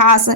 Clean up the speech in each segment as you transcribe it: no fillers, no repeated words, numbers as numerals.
इतिहास।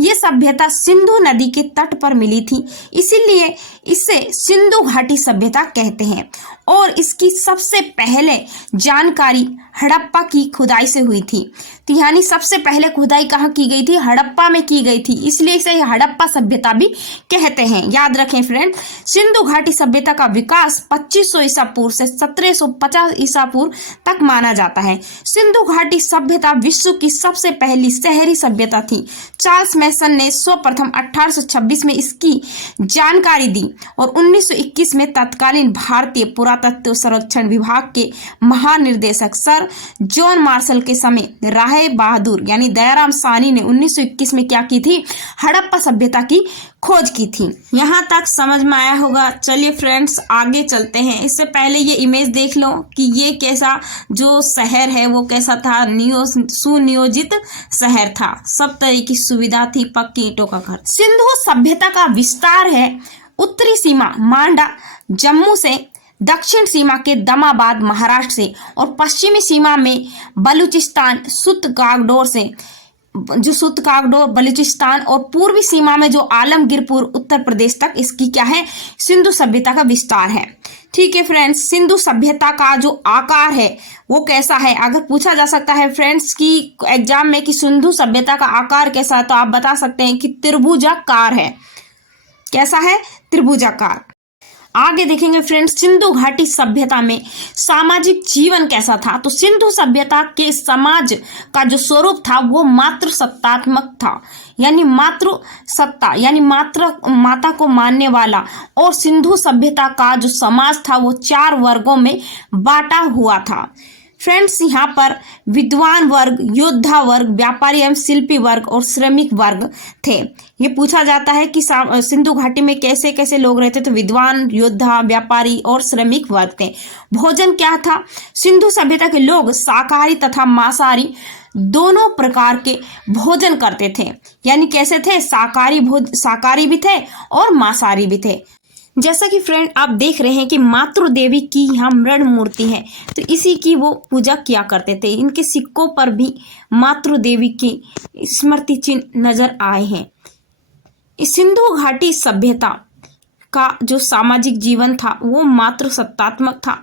ये सभ्यता सिंधु नदी के तट पर मिली थी, इसीलिए इसे सिंधु घाटी सभ्यता कहते हैं। और इसकी सबसे पहले जानकारी हड़प्पा की खुदाई से हुई थी। तो यानी सबसे पहले खुदाई कहाँ की गई थी? हड़प्पा में की गई थी, इसलिए इसे हड़प्पा सभ्यता भी कहते हैं। याद रखें फ्रेंड, सिंधु घाटी सभ्यता का विकास 2500 ईसा पूर्व से 1750 ईसा पूर्व तक माना जाता है। सिंधु घाटी सभ्यता विश्व की सबसे पहली शहरी सभ्यता थी। चार्ल्स मैसन ने सर्वप्रथम 1826 में इसकी जानकारी दी और 1921 में तत्कालीन भारतीय पुरातत्व सर्वेक्षण विभाग के महानिर्देशक सर जॉन मार्शल के समय राय बहादुर यानी दयाराम साहनी ने 1921 में क्या की थी? हड़प्पा सभ्यता की खोज की थी। यहाँ तक समझ में आया होगा। चलिए फ्रेंड्स आगे चलते हैं। इससे पहले ये इमेज देख लो कि ये कैसा जो शहर है वो कैसा था, सुनियोजित शहर था, सब तरह की सुविधा थी, पक्की ईंटों का घर। सिंधु सभ्यता का विस्तार है उत्तरी सीमा मांडा जम्मू से, दक्षिण सीमा के दमाबाद महाराष्ट्र से और पश्चिमी सीमा में बलूचिस्तान सुतकागडोर से, जो सुतकागडोर बलूचिस्तान और पूर्वी सीमा में जो आलमगीरपुर उत्तर प्रदेश तक इसकी क्या है? सिंधु सभ्यता का विस्तार है। ठीक है फ्रेंड्स, सिंधु सभ्यता का जो आकार है वो कैसा है? अगर पूछा जा सकता है फ्रेंड्स की एग्जाम में कि सिंधु सभ्यता का आकार कैसा है, तो आप बता सकते हैं कि त्रिभुजाकार है। कैसा है? त्रिभुजाकार। आगे देखेंगे फ्रेंड्स, सिंधु घाटी सभ्यता में सामाजिक जीवन कैसा था? तो सिंधु सभ्यता के समाज का जो स्वरूप था वो मातृ सत्तात्मक था, यानी मातृ सत्ता यानी माता को मानने वाला। और सिंधु सभ्यता का जो समाज था वो 4 वर्गों में बांटा हुआ था। फ्रेंड्स यहाँ पर विद्वान वर्ग, योद्धा वर्ग, व्यापारी एवं शिल्पी वर्ग और श्रमिक वर्ग थे। ये पूछा जाता है कि सिंधु घाटी में कैसे कैसे लोग रहते थे? तो विद्वान, योद्धा, व्यापारी और श्रमिक वर्ग थे। भोजन क्या था? सिंधु सभ्यता के लोग शाकाहारी तथा मांसाहारी दोनों प्रकार के भोजन करते थे। यानी कैसे थे? शाकाहारी भी थे और मांसाहारी भी थे। जैसा कि फ्रेंड आप देख रहे हैं कि मातृ देवी की यहाँ मृण मूर्ति है, तो इसी की वो पूजा किया करते थे। इनके सिक्कों पर भी मातृ देवी की स्मृति चिन्ह नजर आए हैं। इस सिंधु घाटी सभ्यता का जो सामाजिक जीवन था वो मातृ सत्तात्मक था,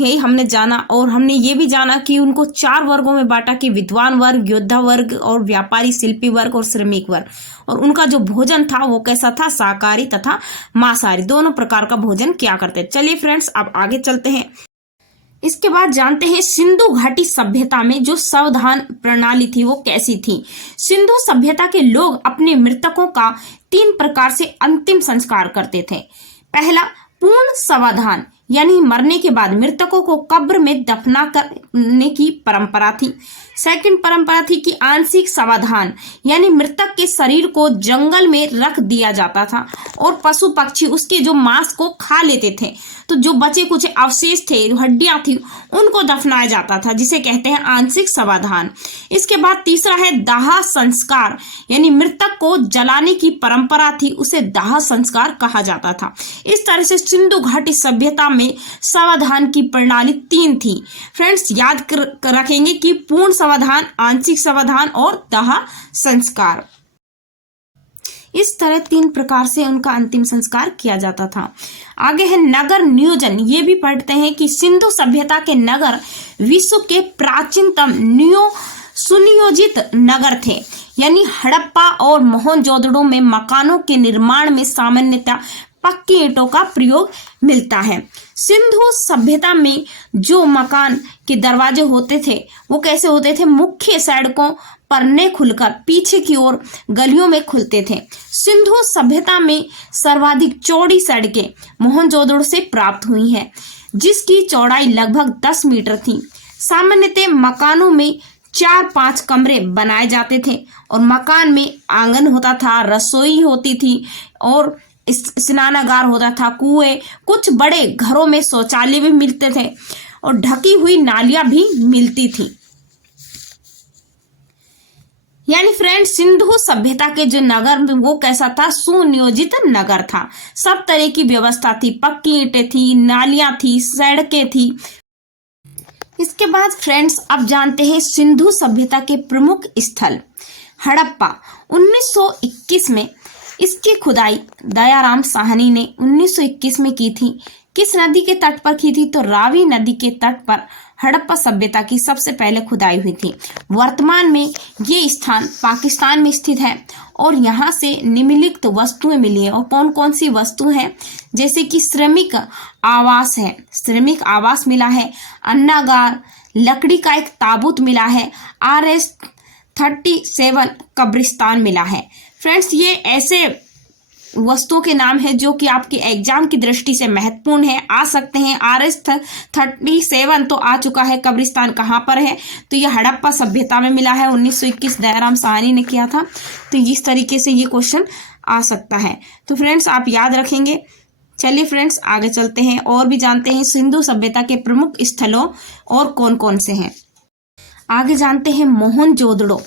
ये हमने जाना। और हमने ये भी जाना कि उनको 4 वर्गों में बांटा कि विद्वान वर्ग, योद्धा वर्ग और व्यापारी शिल्पी वर्ग और श्रमिक वर्ग। और उनका जो भोजन था वो कैसा था? शाकाहारी तथा मांसाहारी दोनों प्रकार का भोजन किया करते। चलिए फ्रेंड्स अब आगे चलते हैं। इसके बाद जानते हैं सिंधु घाटी सभ्यता में जो संविधान प्रणाली थी वो कैसी थी। सिंधु सभ्यता के लोग अपने मृतकों का 3 प्रकार से अंतिम संस्कार करते थे। पहला, पूर्ण समाधान यानी मरने के बाद मृतकों को कब्र में दफना करने की परंपरा थी। सेकंड परंपरा थी कि आंशिक समाधान यानी मृतक के शरीर को जंगल में रख दिया जाता था और पशु पक्षी उसके जो मांस को खा लेते थे, तो जो बचे कुछ अवशेष थे, हड्डियां थी, उनको दफनाया जाता था, जिसे कहते हैं आंशिक समाधान। इसके बाद तीसरा है दाह संस्कार यानी मृतक को जलाने की परंपरा थी, उसे दाह संस्कार कहा जाता था। इस तरह से सिंधु घाटी सभ्यता में समाधान की प्रणाली 3 थी। फ्रेंड्स याद रखेंगे कि पूर्ण समाधान, आंशिक समाधान और दाह संस्कार, इस तरह 3 प्रकार से उनका अंतिम संस्कार किया जाता था। आगे है नगर नियोजन। ये भी पढ़ते हैं कि सिंधु सभ्यता के नगर विश्व के प्राचीनतम सुनियोजित नगर थे। यानी हड़प्पा और मोहनजोदड़ो में मकानों के निर्माण में सामान्यतः पक्की ईंटों का प्रयोग मिलता है। सिंधु सभ्यता में जो मकान के दरवाजे होते थे वो कैसे होते थे? मुख्य सड़कों पर न खुलकर पीछे की ओर गलियों में खुलते थे। सिंधु सभ्यता में सर्वाधिक चौड़ी सड़कें मोहनजोदड़ो से प्राप्त हुई हैं, जिसकी चौड़ाई लगभग 10 मीटर थी। सामान्यतः मकानों में 4-5 कमरे बनाए जाते थे और मकान में आंगन होता था, रसोई होती थी और स्नानागार होता था, कुएं, कुछ बड़े घरों में शौचालय भी मिलते थे और ढकी हुई नालियां भी मिलती थी। यानी फ्रेंड्स सिंधु सभ्यता के जो नगर वो कैसा था? सुनियोजित नगर था। सब तरह की व्यवस्था थी, पक्की ईंटें थी, नालियां थी, सड़कें थी। इसके बाद फ्रेंड्स अब जानते हैं सिंधु सभ्यता के प्रमुख स्थल हड़प्पा 1921 में इसकी खुदाई दयाराम साहनी ने 1921 में की थी। किस नदी के तट पर की थी? तो रावी नदी के तट पर हड़प्पा सभ्यता की सबसे पहले खुदाई हुई थी। वर्तमान में ये स्थान पाकिस्तान में स्थित है और यहाँ से निम्नलिखित वस्तुएं मिली हैं। और कौन कौन सी वस्तु हैं? जैसे कि श्रमिक आवास है, श्रमिक आवास मिला है, अन्नागार, लकड़ी का एक ताबूत मिला है, RS-37 कब्रिस्तान मिला है। फ्रेंड्स, ये ऐसे वस्तुओं के नाम है जो कि आपके एग्जाम की दृष्टि से महत्वपूर्ण है, आ सकते हैं। RS-37 तो आ चुका है। कब्रिस्तान कहाँ पर है? तो ये हड़प्पा सभ्यता में मिला है। 1921 दयाराम साहनी ने किया था। तो इस तरीके से ये क्वेश्चन आ सकता है। तो फ्रेंड्स, आप याद रखेंगे। चलिए फ्रेंड्स, आगे चलते हैं और भी जानते हैं सिंधु सभ्यता के प्रमुख स्थलों और कौन कौन से हैं। आगे जानते हैं मोहनजोदड़ो।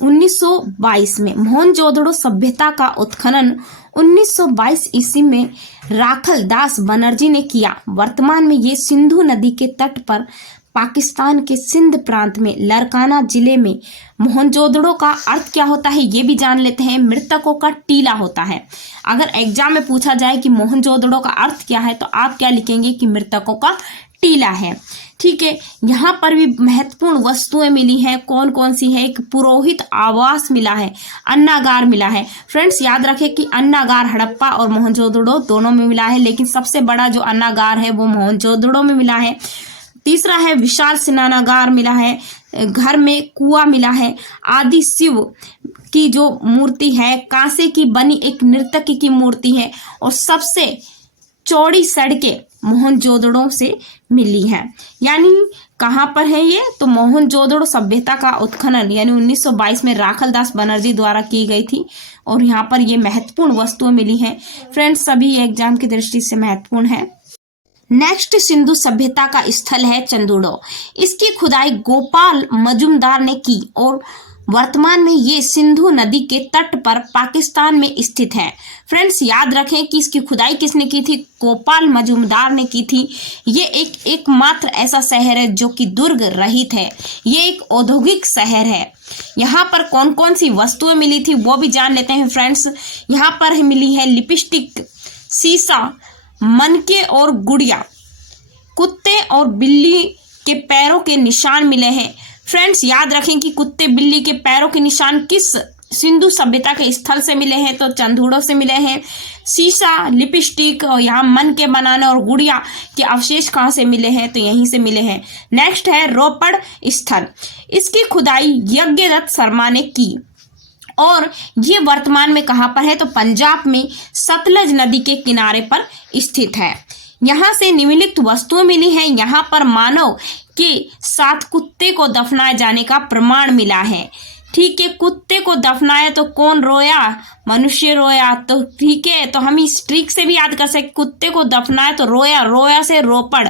1922 में मोहनजोदड़ो सभ्यता का उत्खनन 1922 ईस्वी में राखल दास बनर्जी ने किया। वर्तमान में ये सिंधु नदी के तट पर पाकिस्तान के सिंध प्रांत में लरकाना जिले में। मोहनजोदड़ो का अर्थ क्या होता है ये भी जान लेते हैं। मृतकों का टीला होता है। अगर एग्जाम में पूछा जाए कि मोहनजोदड़ो का अर्थ क्या है तो आप क्या लिखेंगे कि मृतकों का टीला है। ठीक है, यहाँ पर भी महत्वपूर्ण वस्तुएं मिली हैं। कौन कौन सी है? एक पुरोहित आवास मिला है, अन्नागार मिला है। फ्रेंड्स, याद रखें कि अन्नागार हड़प्पा और मोहनजोदड़ो दोनों में मिला है, लेकिन सबसे बड़ा जो अन्नागार है वो मोहनजोदड़ो में मिला है। तीसरा है विशाल स्नानागार मिला है, घर में कुआं मिला है, आदि शिव की जो मूर्ति है, कांसे की बनी एक नर्तक की मूर्ति है, और सबसे चौड़ी सड़कें मोहनजोदड़ो से मिली हैं। यानी कहाँ पर है ये? तो मोहनजोदड़ो सभ्यता का उत्खनन यानी 1922 में राखल दास बनर्जी द्वारा की गई थी और यहाँ पर ये महत्वपूर्ण वस्तुएं मिली हैं। फ्रेंड्स, सभी एग्जाम की दृष्टि से महत्वपूर्ण है। नेक्स्ट सिंधु सभ्यता का स्थल है चंदूड़ो। इसकी खुदाई गोपाल मजुमदार ने की और वर्तमान में ये सिंधु नदी के तट पर पाकिस्तान में स्थित है। फ्रेंड्स, याद रखें कि इसकी खुदाई किसने की थी? गोपाल मजुमदार ने की थी। ये एकमात्र ऐसा शहर है जो कि दुर्ग रहित है। ये एक औद्योगिक शहर है। यहाँ पर कौन कौन सी वस्तुएं मिली थी वो भी जान लेते हैं। फ्रेंड्स, यहाँ पर मिली है लिपस्टिक, शीशा, मनके और गुड़िया, कुत्ते और बिल्ली के पैरों के निशान मिले हैं। फ्रेंड्स, याद रखें कि कुत्ते बिल्ली के पैरों के निशान किस सिंधु सभ्यता के स्थल से मिले हैं? तो चंदूड़ो से मिले हैं। शीशा, लिपस्टिक और यहाँ मन के बनाने और गुड़िया के अवशेष कहाँ से मिले हैं? तो यहीं से मिले हैं। नेक्स्ट है रोपड़ स्थल। इसकी खुदाई यज्ञदत्त शर्मा ने की और ये वर्तमान में कहाँ पर है? तो पंजाब में सतलज नदी के किनारे पर स्थित है। यहाँ से निम्नलिखित वस्तुएं मिली हैं। यहाँ पर मानव के साथ कुत्ते को दफनाए जाने का प्रमाण मिला है। ठीक है, कुत्ते को दफनाया तो कौन रोया? मनुष्य रोया। तो ठीक है, तो हम इस ट्रिक से भी याद कर सकते, कुत्ते को दफनाया तो रोया, रोया से रोपड़।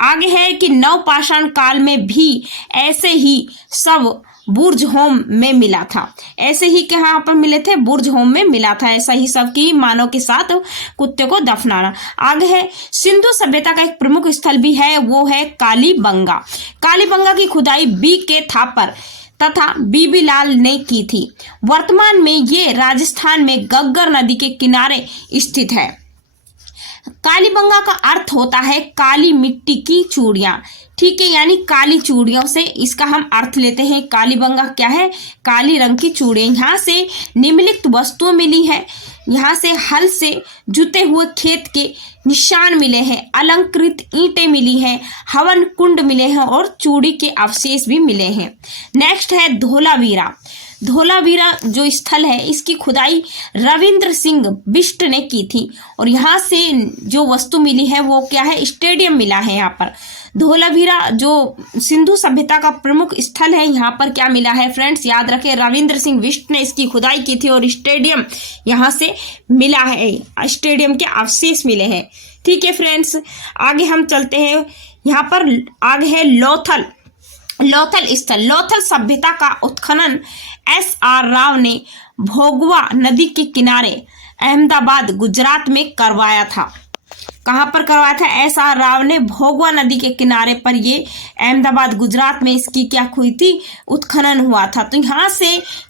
आगे है कि नवपाषाण काल में भी ऐसे ही सब बुर्ज होम में मिला था। ऐसे ही कहाँ पर मिले थे? बुर्ज होम में मिला था। ऐसा ही सबकी मानव के साथ कुत्ते को दफनाना। आगे है सिंधु सभ्यता का एक प्रमुख स्थल भी है, वो है कालीबंगा। कालीबंगा की खुदाई B.K. थापर तथा बीबी लाल ने की थी। वर्तमान में ये राजस्थान में गग्गर नदी के किनारे स्थित है। कालीबंगा का अर्थ होता है काली मिट्टी की चूड़ियां। ठीक है, यानी काली चूड़ियों से इसका हम अर्थ लेते हैं। कालीबंगा क्या है? काली रंग की चूड़ियां। यहाँ से निम्नलिखित वस्तुएं मिली है। यहाँ से हल से जुते हुए खेत के निशान मिले हैं, अलंकृत ईंटें मिली हैं, हवन कुंड मिले हैं और चूड़ी के अवशेष भी मिले हैं। नेक्स्ट है धोलावीरा। धोलावीरा जो स्थल है इसकी खुदाई रविंद्र सिंह बिष्ट ने की थी और यहाँ से जो वस्तु मिली है वो क्या है? स्टेडियम मिला है। यहाँ पर धोलावीरा जो सिंधु सभ्यता का प्रमुख स्थल है, यहाँ पर क्या मिला है? फ्रेंड्स, याद रखें रविंद्र सिंह बिष्ट ने इसकी खुदाई की थी और स्टेडियम यहाँ से मिला है। स्टेडियम के अवशेष मिले हैं। ठीक है फ्रेंड्स, आगे हम चलते हैं। यहाँ पर आगे है लोथल स्थल। लोथल सभ्यता का उत्खनन S.R. राव ने भोगवा नदी के किनारे अहमदाबाद गुजरात में करवाया था। कहाँ पर करवाया था? S.R. राव ने भोगवा नदी के किनारे पर, ये अहमदाबाद गुजरात में इसकी क्या हुई थी? उत्खनन हुआ था। तो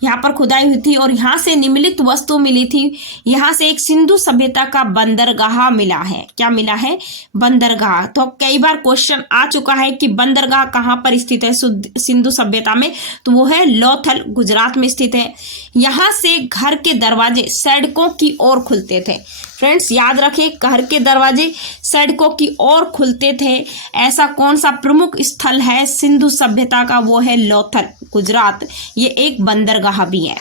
यहाँ पर खुदाई हुई थी और यहाँ से निम्नलिखित वस्तु मिली थी। यहाँ से एक सिंधु सभ्यता का बंदरगाह मिला है। क्या मिला है? बंदरगाह। तो कई बार क्वेश्चन आ चुका है कि बंदरगाह कहाँ पर स्थित है सिंधु सभ्यता में, तो वो है लोथल, गुजरात में स्थित है। यहाँ से घर के दरवाजे सड़कों की ओर खुलते थे। फ्रेंड्स याद रखें, घर के दरवाजे सड़कों की ओर खुलते थे। ऐसा कौन सा प्रमुख स्थल है सिंधु सभ्यता का? वो है लोथल, गुजरात। ये एक बंदरगाह भी है।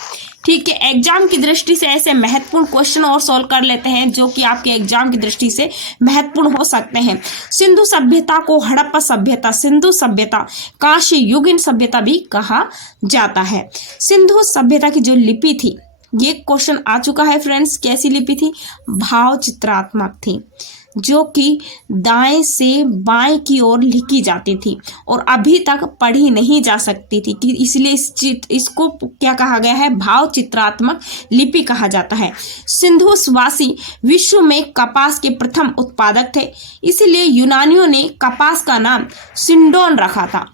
ठीक है, एग्जाम की दृष्टि से ऐसे महत्वपूर्ण क्वेश्चन और सॉल्व कर लेते हैं जो कि आपके एग्जाम की दृष्टि से महत्वपूर्ण हो सकते हैं। सिंधु सभ्यता को हड़प्पा सभ्यता, सिंधु सभ्यता, कांस्य युगीन सभ्यता भी कहा जाता है। सिंधु सभ्यता की जो लिपि थी, ये क्वेश्चन आ चुका है फ्रेंड्स, कैसी लिपि थी? भाव चित्रात्मक थी, जो कि दाएं से बाएं की ओर लिखी जाती थी और अभी तक पढ़ी नहीं जा सकती थी, कि इसलिए इसको क्या कहा गया है? भाव चित्रात्मक लिपि कहा जाता है। सिंधुवासी विश्व में कपास के प्रथम उत्पादक थे, इसलिए यूनानियों ने कपास का नाम सिंडोन रखा था,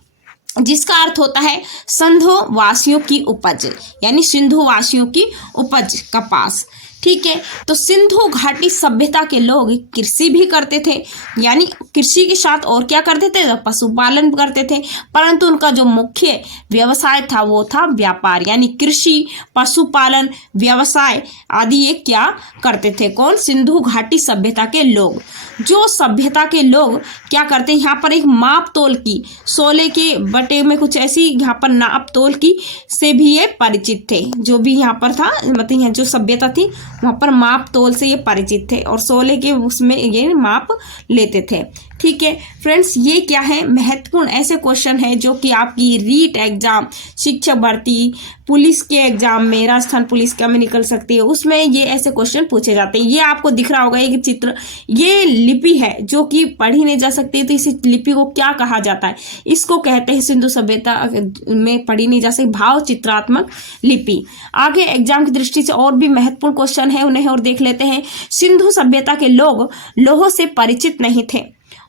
जिसका अर्थ होता है सिंधु वासियों की उपज, यानी सिंधु वासियों की उपज कपास। ठीक है, तो सिंधु घाटी सभ्यता के लोग कृषि भी करते थे, यानी कृषि के साथ और क्या करते थे? पशुपालन करते थे, परंतु उनका जो मुख्य व्यवसाय था वो था व्यापार, यानी कृषि, पशुपालन, व्यवसाय आदि ये क्या करते थे? कौन? सिंधु घाटी सभ्यता के लोग। जो सभ्यता के लोग क्या करते हैं? यहाँ पर एक माप तोल की, 16 के बटे में कुछ ऐसी यहाँ पर नाप तोल की से भी ये परिचित थे। जो भी यहाँ पर था, मतलब यहाँ जो सभ्यता थी वहाँ पर माप तोल से ये परिचित थे और 16 के उसमें ये माप लेते थे। ठीक है फ्रेंड्स, ये क्या है? महत्वपूर्ण ऐसे क्वेश्चन है जो कि आपकी रीट एग्जाम, शिक्षक भर्ती, पुलिस के एग्जाम में, राजस्थान पुलिस का में निकल सकती है, उसमें ये ऐसे क्वेश्चन पूछे जाते हैं। ये आपको दिख रहा होगा एक चित्र, ये लिपि है जो कि पढ़ी नहीं जा सकती, तो इस लिपि को क्या कहा जाता है? इसको कहते हैं सिंधु सभ्यता में पढ़ी नहीं जा सकती भाव चित्रात्मक लिपि। आगे एग्जाम की दृष्टि से और भी महत्वपूर्ण क्वेश्चन है, उन्हें और देख लेते हैं। सिंधु सभ्यता के लोग लोह से परिचित नहीं थे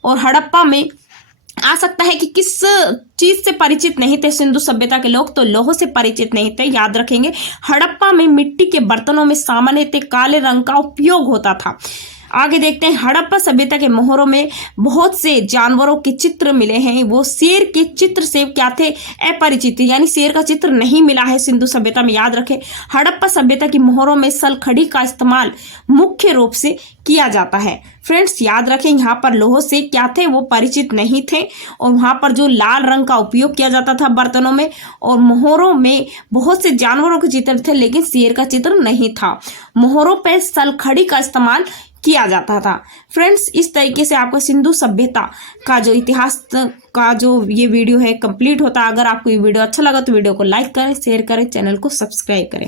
और हड़प्पा में आ सकता है कि किस चीज से परिचित नहीं थे सिंधु सभ्यता के लोग? तो लोह से परिचित नहीं थे, याद रखेंगे। हड़प्पा में मिट्टी के बर्तनों में सामान्यतः काले रंग का उपयोग होता था। आगे देखते हैं, हड़प्पा सभ्यता के मोहरों में बहुत से जानवरों के चित्र मिले हैं। वो शेर के चित्र से क्या थे? अपरिचित थे, यानी शेर का चित्र नहीं मिला है सिंधु सभ्यता में, याद रखें। हड़प्पा सभ्यता की मोहरों में सलखड़ी का इस्तेमाल मुख्य रूप से किया जाता है। फ्रेंड्स याद रखें, यहाँ पर लोह से क्या थे? वो परिचित नहीं थे और वहाँ पर जो लाल रंग का उपयोग किया जाता था बर्तनों में, और मोहरों में बहुत से जानवरों के चित्र थे लेकिन शेर का चित्र नहीं था। मोहरों पर सलखड़ी का इस्तेमाल किया जाता था। फ्रेंड्स इस तरीके से आपका सिंधु सभ्यता का जो इतिहास का जो ये वीडियो है कंप्लीट होता है। अगर आपको ये वीडियो अच्छा लगा तो वीडियो को लाइक करें, शेयर करें, चैनल को सब्सक्राइब करें।